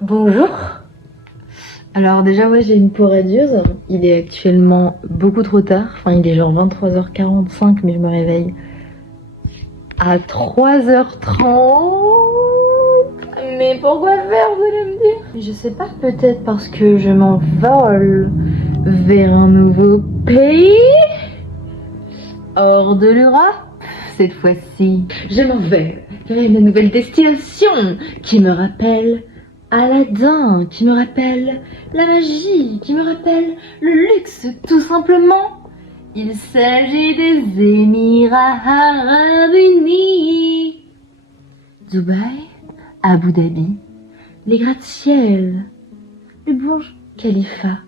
Bonjour. Alors déjà ouais, j'ai une peau radieuse. Il est actuellement beaucoup trop tard. Enfin il est genre 23h45 mais je me réveille à 3h30. Mais pourquoi faire, vous allez me dire? Je sais pas, peut-être parce que je m'envole vers un nouveau pays hors de l'Europe. Cette fois-ci, je m'en vais vers une nouvelle destination qui me rappelle Aladdin, qui me rappelle la magie, qui me rappelle le luxe, tout simplement. Il s'agit des Émirats Arabes Unis. Dubaï, Abu Dhabi, les gratte-ciel, le Burj Khalifa,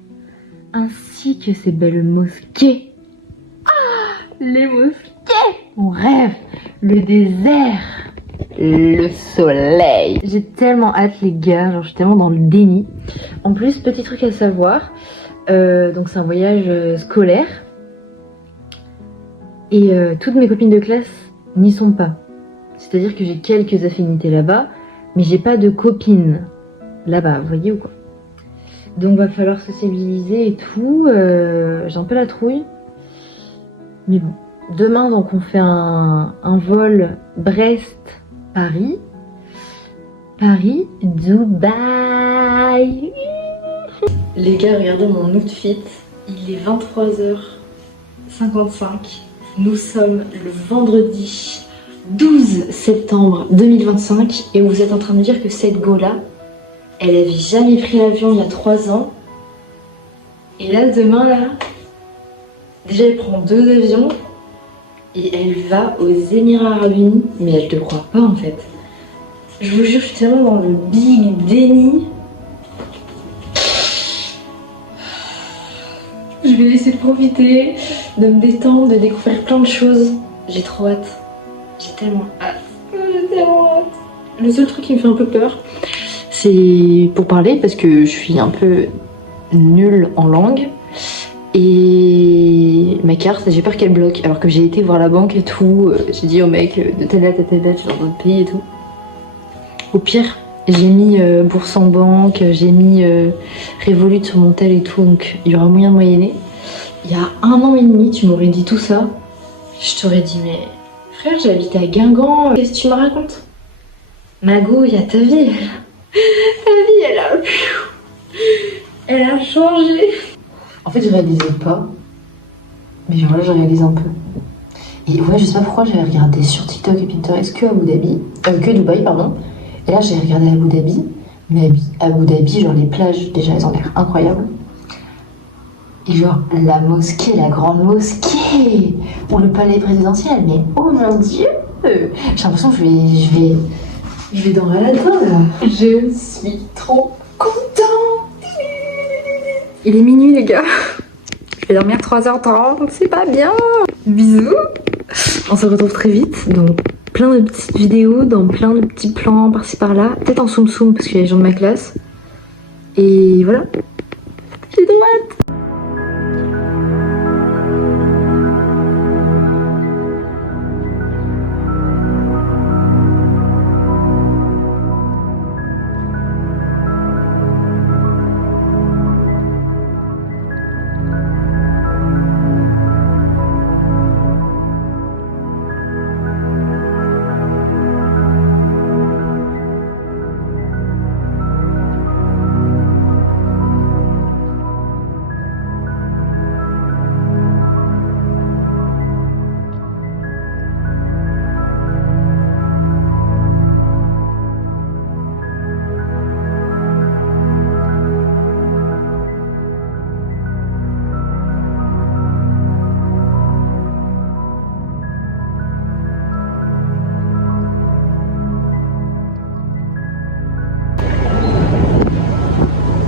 ainsi que ces belles mosquées. Ah, les mosquées, mon rêve, le désert. Le soleil. J'ai tellement hâte les gars, genre je suis tellement dans le déni. En plus, petit truc à savoir, donc c'est un voyage scolaire. Et toutes mes copines de classe n'y sont pas. C'est-à-dire que j'ai quelques affinités là-bas, mais j'ai pas de copines là-bas, vous voyez ou quoi. Donc va falloir sociabiliser et tout, j'ai un peu la trouille. Mais bon, demain donc on fait un vol Brest-Paris. Paris-Dubaï. Les gars, regardez mon outfit. Il est 23h55. Nous sommes le vendredi 12 septembre 2025. Et vous êtes en train de me dire que cette go-là, elle avait jamais pris l'avion il y a 3 ans. Et là, demain, là, déjà elle prend 2 avions. Et elle va aux Émirats Arabes Unis. Mais elle te croit pas en fait. Je vous jure, je suis tellement dans le big déni. Je vais essayer de profiter, de me détendre, de découvrir plein de choses. J'ai trop hâte. J'ai tellement hâte. J'ai tellement hâte. Le seul truc qui me fait un peu peur, c'est pour parler parce que je suis un peu nulle en langue. Et ma carte, j'ai peur qu'elle bloque. Alors que j'ai été voir la banque et tout. J'ai dit au mec de telle date à telle date, je suis dans d'autres pays et tout. Au pire, j'ai mis bourse en banque, j'ai mis Revolut sur mon tel et tout, donc il y aura moyen de moyenner. Il y a 1 an et demi, tu m'aurais dit tout ça. Je t'aurais dit, mais frère, j'habite à Guingamp, qu'est-ce que tu me racontes? Mago, il y a ta vie. Ta vie, elle a changé. En fait, je réalisais pas, mais genre là, je réalise un peu. Et ouais, je sais pas pourquoi j'avais regardé sur TikTok et Pinterest que Abu Dhabi, que Dubaï, pardon. Et là, j'ai regardé Abu Dhabi, mais Abu Dhabi, genre les plages, déjà, elles ont l'air incroyables. Et genre, la mosquée, la grande mosquée, ou le palais présidentiel, mais oh mon Dieu! J'ai l'impression que je vais dans Aladdin, là. Je suis trop contente! Il est minuit, les gars. Je vais dormir 3h30, donc c'est pas bien. Bisous! On se retrouve très vite, donc plein de petites vidéos, dans plein de petits plans par-ci par-là. Peut-être en zoom parce qu'il y a les gens de ma classe. Et voilà. J'ai trop hâte.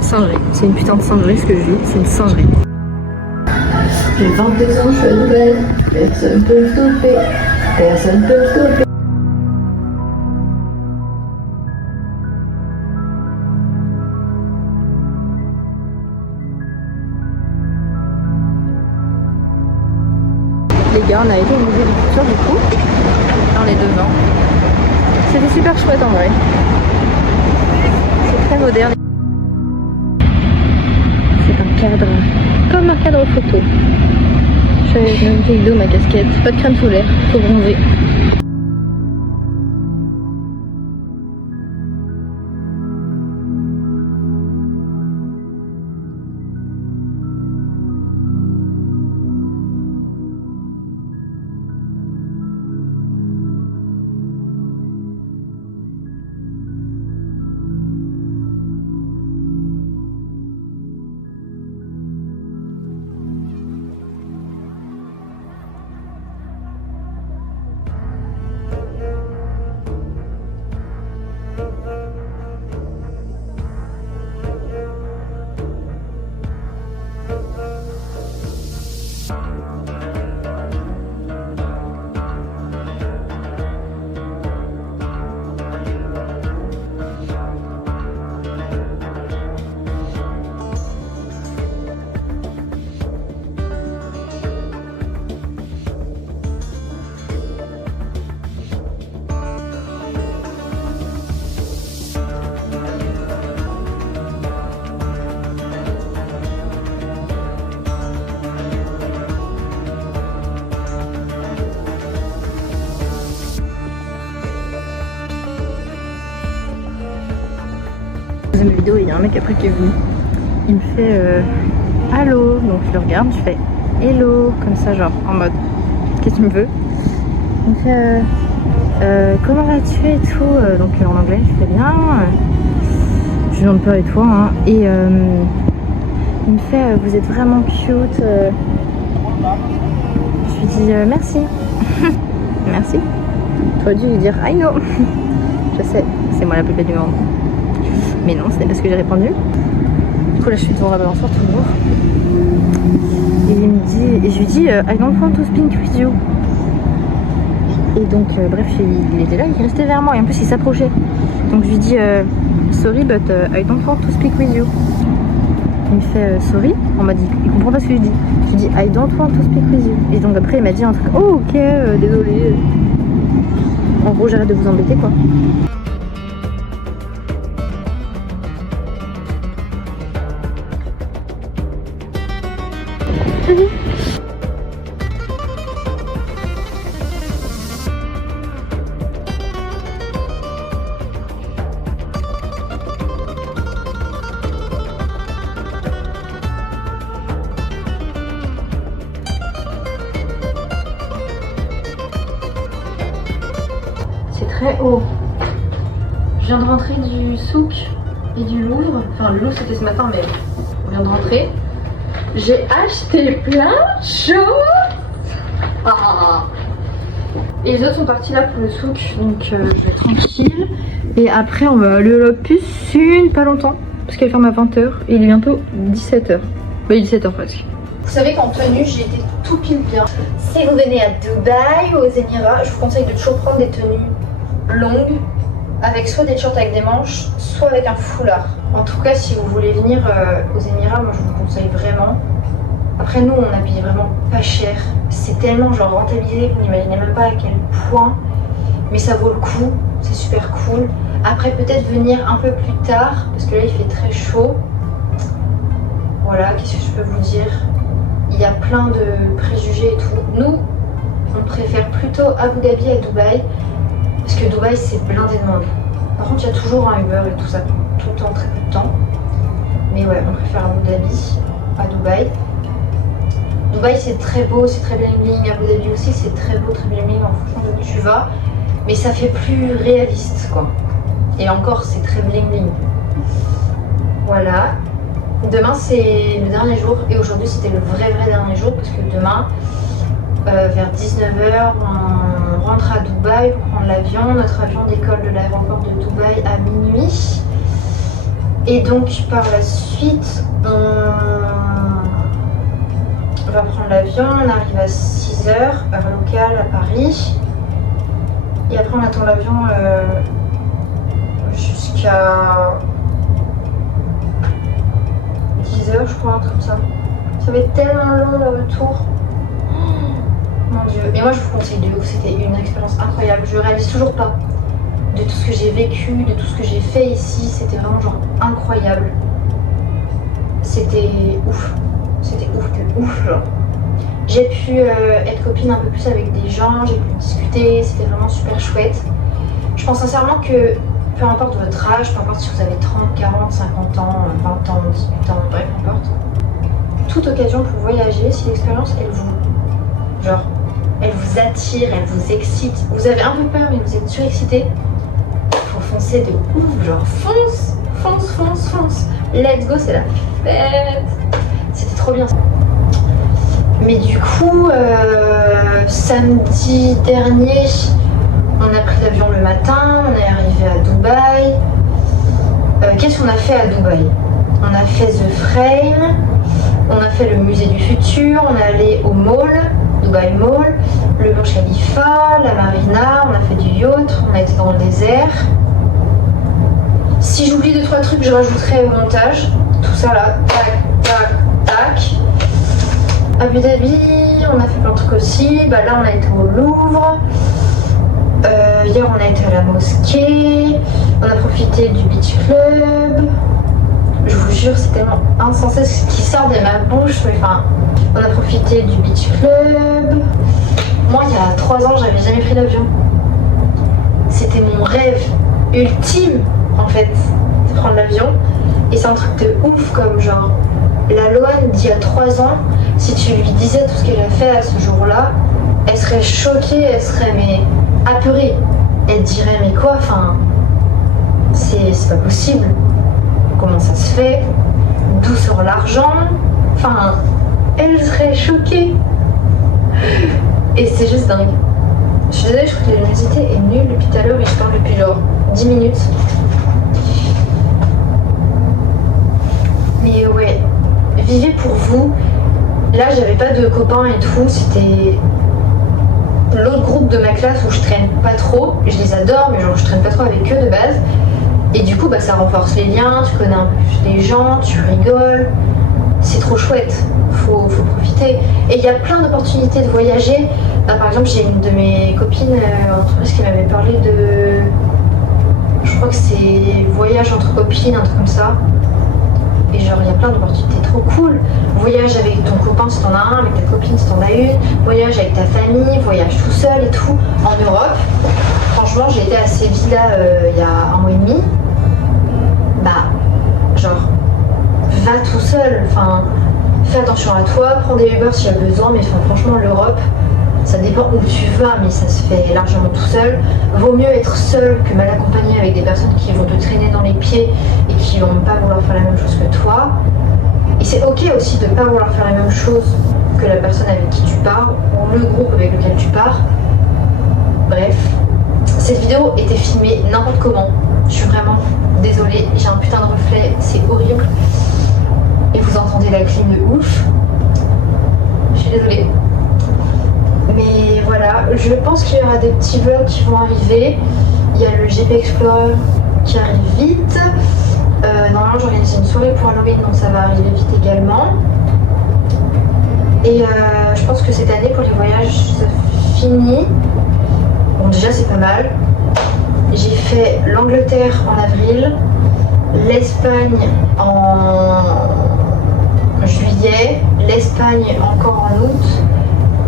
Singerie. C'est une putain de singerie ce que je vis, c'est une singerie. J'ai 22 ans, je suis à Dubaï. Personne peut me stopper. Personne peut me stopper. Les gars, on a été au musée de culture du coup. Là, on est devant. C'était super chouette en vrai. C'est très moderne. C'est un cadre, comme un cadre photo. Je fais une vidéo, ma casquette. Pas de crème solaire, faut bronzer. Deuxième vidéo, il y a un mec après qui est venu. Il me fait allô, donc je le regarde, je fais hello, comme ça, genre en mode qu'est-ce que tu me veux. Il me fait comment vas-tu et tout, donc en anglais, je fais bien. Je lui demande pas et toi, hein. Et il me fait vous êtes vraiment cute. Je lui dis merci. Merci. Tu aurais dû lui dire I know. Je sais, c'est moi la plus belle du monde. Mais non, ce n'est pas ce que j'ai répondu. Du coup là je suis devant la balançoire toujours. Et il me dit, et je lui dis I don't want to speak with you. Et donc bref, il était là, il restait vers moi et en plus il s'approchait. Donc je lui dis sorry but I don't want to speak with you. Il me fait sorry, on m'a dit, il comprend pas ce que je dis. Je lui dis I don't want to speak with you. Et donc après il m'a dit un truc, oh ok, désolé. En gros j'arrête de vous embêter quoi. C'est très haut. Je viens de rentrer du souk et du Louvre. Enfin le Louvre c'était ce matin mais on vient de rentrer. J'ai acheté plein de choses. Et les autres sont partis là pour le souk, donc je vais être tranquille. Et après on va aller à la piscine pas longtemps, parce qu'elle ferme à 20h et il est bientôt 17h. Bah il est 17h presque. Vous savez qu'en tenue j'ai été tout pile bien. Si vous venez à Dubaï ou aux Émirats, je vous conseille de toujours prendre des tenues longues, avec soit des shorts avec des manches, soit avec un foulard. En tout cas si vous voulez venir aux Émirats, moi je vous conseille vraiment. Après nous on habille vraiment pas cher, c'est tellement genre rentabilisé que vous n'imaginez même pas à quel point, mais ça vaut le coup, c'est super cool. Après peut-être venir un peu plus tard, parce que là il fait très chaud. Voilà, qu'est-ce que je peux vous dire? Il y a plein de préjugés et tout. Nous, on préfère plutôt Abu Dhabi à Dubaï, parce que Dubaï c'est blindé de monde. Par contre il y a toujours un Uber et tout ça, tout le temps, très peu de temps. Mais ouais, on préfère Abu Dhabi à Dubaï. Dubaï c'est très beau, c'est très bling bling. Abu Dhabi aussi c'est très beau, très bling bling en fonction de où tu vas. Mais ça fait plus réaliste quoi. Et encore c'est très bling bling. Voilà. Demain c'est le dernier jour et aujourd'hui c'était le vrai dernier jour parce que demain vers 19h on rentre à Dubaï pour prendre l'avion. Notre avion décolle de l'aéroport de Dubaï à minuit. Et donc par la suite On va prendre l'avion, on arrive à 6h, heure locale à Paris. Et après on attend l'avion jusqu'à 10h je crois, un truc comme ça. Ça va être tellement long le retour. Mon dieu. Et moi je vous conseille de ouf, c'était une expérience incroyable. Je réalise toujours pas de tout ce que j'ai vécu, de tout ce que j'ai fait ici. C'était vraiment genre incroyable. C'était ouf. C'était ouf de ouf genre. J'ai pu être copine un peu plus avec des gens, j'ai pu discuter, c'était vraiment super chouette. Je pense sincèrement que peu importe votre âge, peu importe si vous avez 30, 40, 50 ans, 20 ans, 18 ans, bref, peu importe. Toute occasion pour voyager, si l'expérience elle vous attire, elle vous excite. Vous avez un peu peur mais vous êtes surexcité. Faut foncer de ouf, genre fonce, fonce, fonce, fonce. Let's go, c'est la fête. C'était trop bien. Mais du coup, samedi dernier, on a pris l'avion le matin, on est arrivé à Dubaï. Qu'est-ce qu'on a fait à Dubaï? On a fait The Frame, on a fait le musée du futur, on est allé au mall, Dubaï Mall, le Burj Khalifa, la marina, on a fait du yacht, on a été dans le désert. Si j'oublie 2-3 trucs, je rajouterai au montage. Tout ça là, tac, tac, tac. Abu Dhabi, on a fait plein de trucs aussi. Bah là, on a été au Louvre. Hier, on a été à la mosquée. On a profité du beach club. Je vous jure, c'est tellement insensé ce qui sort de ma bouche. Enfin, on a profité du beach club. Moi, il y a 3 ans, j'avais jamais pris l'avion. C'était mon rêve ultime, en fait, de prendre l'avion. Et c'est un truc de ouf, comme genre, la Loane d'il y a 3 ans, si tu lui disais tout ce qu'elle a fait à ce jour-là, elle serait choquée, elle serait mais apeurée. Elle dirait mais quoi, enfin, c'est pas possible. Comment ça se fait? D'où sort l'argent? Enfin, elle serait choquée. Et c'est juste dingue. Je suis désolée, je crois que l'électricité est nulle depuis tout à l'heure et je parle depuis genre 10 minutes. Mais ouais, vivez pour vous. Là, j'avais pas de copains et tout, c'était l'autre groupe de ma classe où je traîne pas trop. Je les adore, mais genre je traîne pas trop avec eux de base. Et du coup, bah, ça renforce les liens, tu connais un peu plus les gens, tu rigoles. C'est trop chouette, faut profiter. Et il y a plein d'opportunités de voyager. Par exemple, j'ai une de mes copines en entreprise qui m'avait parlé de... Je crois que c'est voyage entre copines, un truc comme ça. Et genre, il y a plein d'opportunités trop cool. Voyage avec ton copain si t'en as un, avec ta copine si t'en as une. Voyage avec ta famille, voyage tout seul et tout. En Europe, franchement, j'ai été à Séville là, il y a 1 mois et demi. Bah, genre, va tout seul. Enfin, fais attention à toi, prends des Uber s'il y a besoin. Mais enfin, franchement, l'Europe, ça dépend où tu vas, mais ça se fait largement tout seul. Vaut mieux être seul que mal accompagné avec des personnes qui vont te traîner dans les pieds et qui vont pas vouloir faire la même chose que toi. Et c'est ok aussi de pas vouloir faire la même chose que la personne avec qui tu pars ou le groupe avec lequel tu pars. Bref, cette vidéo était filmée n'importe comment. Je suis vraiment désolée, j'ai un putain de reflet, c'est horrible. Et vous entendez la clim de ouf. Je suis désolée. Mais voilà, je pense qu'il y aura des petits vlogs qui vont arriver. Il y a le GP Explorer qui arrive vite. Normalement, j'organise une soirée pour Halloween, donc ça va arriver vite également. Et je pense que cette année, pour les voyages, ça finit. Bon, déjà, c'est pas mal. J'ai fait l'Angleterre en avril, l'Espagne en juillet, l'Espagne encore en août.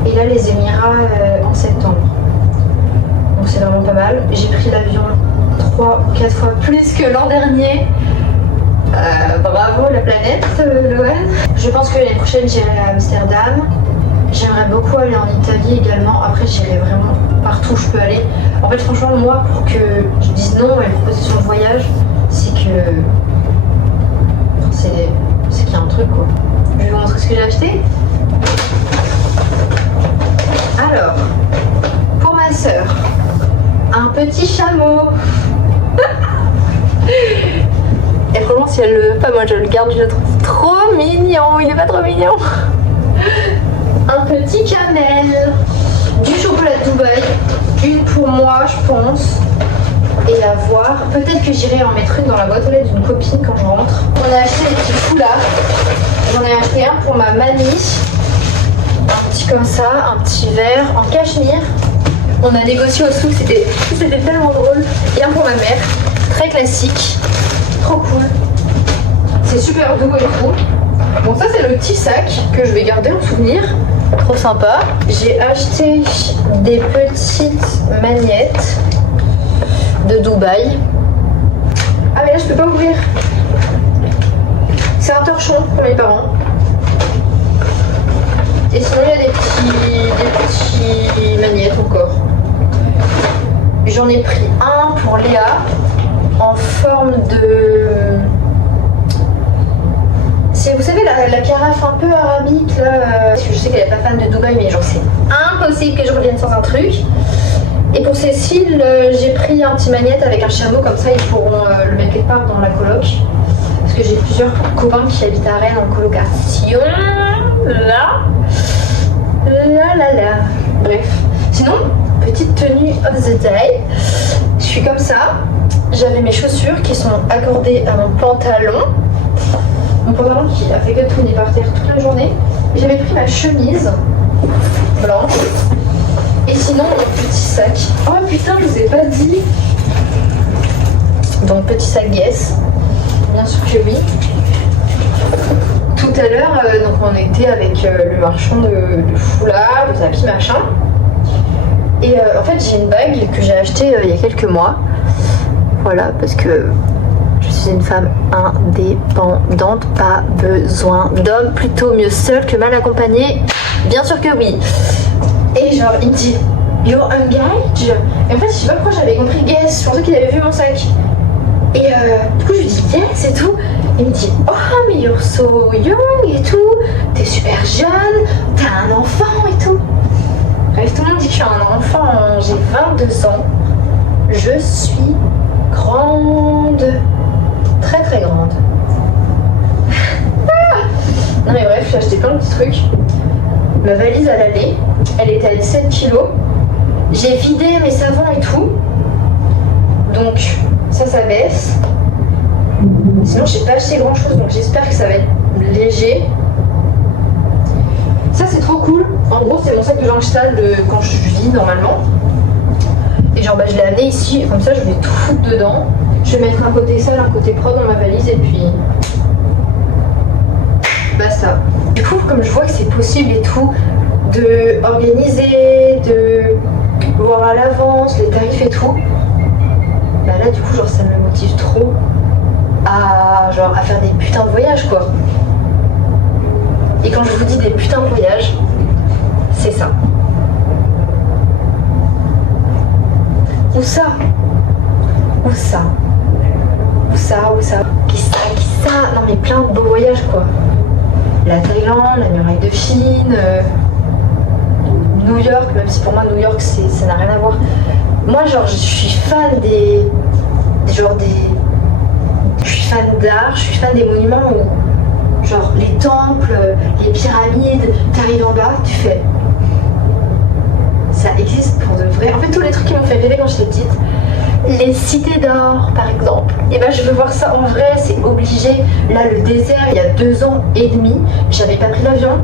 Et là, les Émirats en septembre. Donc c'est vraiment pas mal. J'ai pris l'avion 3 ou 4 fois plus que l'an dernier. Bravo la planète, Loane. Je pense que l'année prochaine, j'irai à Amsterdam. J'aimerais beaucoup aller en Italie également. Après, j'irai vraiment partout où je peux aller. En fait, franchement, moi, pour que je dise non à une proposition de voyage, c'est que... c'est qu'il y a un truc, quoi. Je vais vous montrer ce que j'ai acheté. Alors, pour ma sœur, un petit chameau. Et franchement, si elle le veut pas, moi je le garde, je le trouve trop mignon. Il est pas trop mignon. un petit camel, du chocolat de Dubaï, une pour moi je pense, et à voir. Peut-être que j'irai en mettre une dans la boîte aux lettres d'une copine quand je rentre. On a acheté des petits foulards. J'en ai acheté un pour ma mamie, un petit comme ça, un petit verre en cachemire. On a négocié au souk, c'était tellement drôle. Et un pour ma mère, très classique, trop cool. C'est super doux et tout. Bon, ça c'est le petit sac que je vais garder en souvenir. Trop sympa. J'ai acheté des petites magnettes de Dubaï. Ah mais là je peux pas ouvrir. C'est un torchon pour mes parents. Et sinon il y a des petits magnettes encore. J'en ai pris un pour Léa en forme de... C'est, vous savez, la carafe un peu arabique là, parce que je sais qu'elle est pas fan de Dubaï, mais genre c'est impossible que je revienne sans un truc. Et pour Cécile, j'ai pris un petit magnète avec un chameau, comme ça ils pourront le mettre quelque part dans la coloc. Parce que j'ai plusieurs copains qui habitent à Rennes en colocation. Là. Bref. Sinon, petite tenue of the day. Je suis comme ça. J'avais mes chaussures qui sont accordées à mon pantalon. Mon pantalon qui a fait que tourner par terre toute la journée. J'avais pris ma chemise blanche. Et sinon, mon petit sac. Oh putain, je vous ai pas dit. Donc, petit sac Guess. Bien sûr que oui. Tout à l'heure, donc on était avec le marchand de foulards, de tapis, machin. Et en fait, j'ai une bague que j'ai achetée il y a quelques mois. Voilà, parce que je suis une femme indépendante, pas besoin d'homme, plutôt mieux seule que mal accompagnée. Bien sûr que oui. Et genre, il me dit, you're engaged? Et en fait, je sais pas pourquoi j'avais compris Guess, je pensais qu'il avait vu mon sac. Et du coup, je lui dis yes et tout. Il me dit, oh, mais you're so young et tout. T'es super jeune, t'as un enfant et tout. Bref, tout le monde dit que je suis un enfant, j'ai 22 ans. Je suis grande. Très très grande. Non mais bref, j'ai acheté plein de petits trucs. Ma valise à l'aller, elle était à 17 kilos. J'ai vidé mes savons et tout. Donc ça baisse. Sinon j'ai pas acheté grand chose, donc j'espère que ça va être léger. Ça c'est trop cool. En gros c'est mon sac que j'installe quand je vis normalement. Et genre je l'ai amené ici, comme ça je vais tout foutre dedans. Je vais mettre un côté sale, un côté propre dans ma valise et puis basta. Du coup comme je vois que c'est possible et tout de organiser, de voir à l'avance les tarifs et tout, bah là du coup genre ça me motive trop à faire des putains de voyages quoi. Et quand je vous dis des putains de voyages, c'est ça. Où ça? Où ça? Où ça? Où ça? Qui ça? Non mais plein de beaux voyages quoi. La Thaïlande, la muraille de Chine, New York, même si pour moi New York ça n'a rien à voir. Moi genre je suis fan je suis fan d'art, je suis fan des monuments où genre les temples, les pyramides, t'arrives en bas, tu fais ça existe pour de vrai. En fait tous les trucs qui m'ont fait rêver quand j'étais petite, les cités d'or par exemple, et ben je veux voir ça en vrai, c'est obligé. Là le désert, il y a 2 ans et demi, j'avais pas pris l'avion,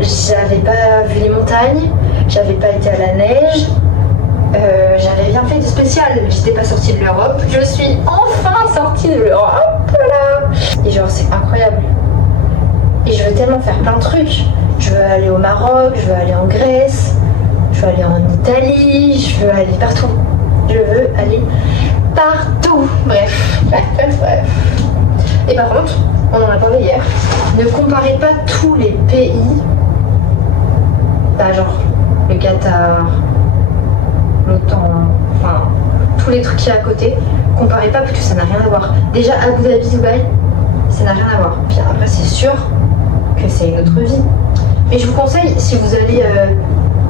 j'avais pas vu les montagnes, j'avais pas été à la neige, j'avais rien fait de spécial, j'étais pas sortie de l'Europe, je suis enfin sortie de l'Europe, voilà. Et genre c'est incroyable. Et je veux tellement faire plein de trucs. Je veux aller au Maroc, je veux aller en Grèce, je veux aller en Italie, je veux aller partout. Je veux aller partout. Bref. Et par contre, on en a parlé hier, ne comparez pas tous les pays, bah genre le Qatar, l'OTAN, enfin tous les trucs qu'il y a à côté, comparez pas parce que ça n'a rien à voir. Déjà Abu Dhabi, Dubaï, ça n'a rien à voir. Puis après c'est sûr que c'est une autre vie. Mais je vous conseille, si vous allez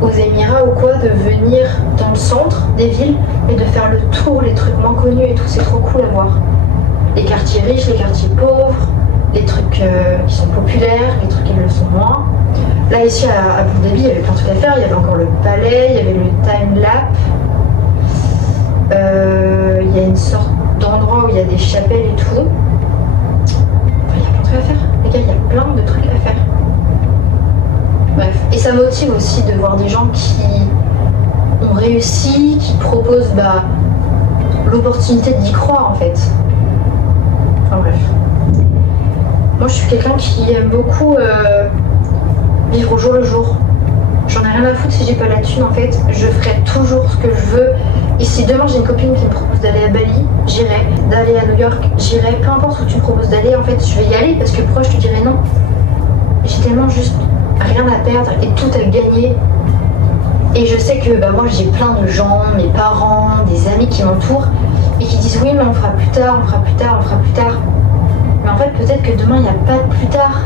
aux Émirats ou quoi, de venir dans le centre des villes et de faire le tour, les trucs moins connus et tout, c'est trop cool à voir. Les quartiers riches, les quartiers pauvres, les trucs qui sont populaires, les trucs qui le sont moins. Là ici à Abu Dhabi, il y avait plein de trucs à faire. Il y avait encore le palais, il y avait le time lap. Il y a une sorte d'endroit où il y a des chapelles et tout. Enfin, il y a plein de trucs à faire. Les gars, il y a plein de trucs à faire. Bref. Et ça motive aussi de voir des gens qui ont réussi, qui proposent l'opportunité d'y croire en fait. Enfin bref. Moi je suis quelqu'un qui aime beaucoup vivre au jour le jour. J'en ai rien à foutre si j'ai pas la thune en fait. Je ferai toujours ce que je veux. Et si demain j'ai une copine qui me propose d'aller à Bali, j'irai. D'aller à New York, j'irai. Peu importe où tu me proposes d'aller, en fait je vais y aller parce que pourquoi je te dirais non. J'ai tellement juste rien à perdre et tout à gagner. Et je sais que moi j'ai plein de gens, mes parents, des amis qui m'entourent et qui disent oui mais on fera plus tard, on fera plus tard, on fera plus tard. Mais en fait peut-être que demain il n'y a pas de plus tard.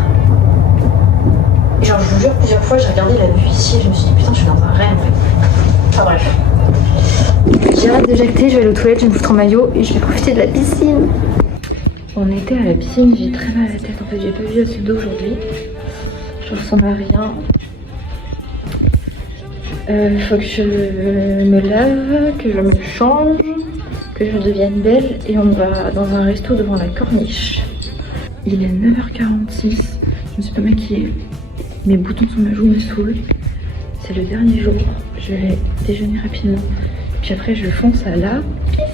Et genre je vous jure plusieurs fois j'ai regardé la vue ici et je me suis dit putain je suis dans un rêve en fait. Enfin bref. J'arrête de jacter, je vais aller aux toilettes, je vais me foutre en maillot et je vais profiter de la piscine. On était à la piscine, j'ai très mal à la tête en fait, j'ai pas vu assez d'eau aujourd'hui. Je ressemble à rien. Faut que je me lave, que je me change, que je devienne belle et on va dans un resto devant la corniche. Il est 9h46, je me suis pas maquillée, mes boutons sur ma joue me saoulent. C'est le dernier jour, je vais déjeuner rapidement, puis après je fonce à la piscine.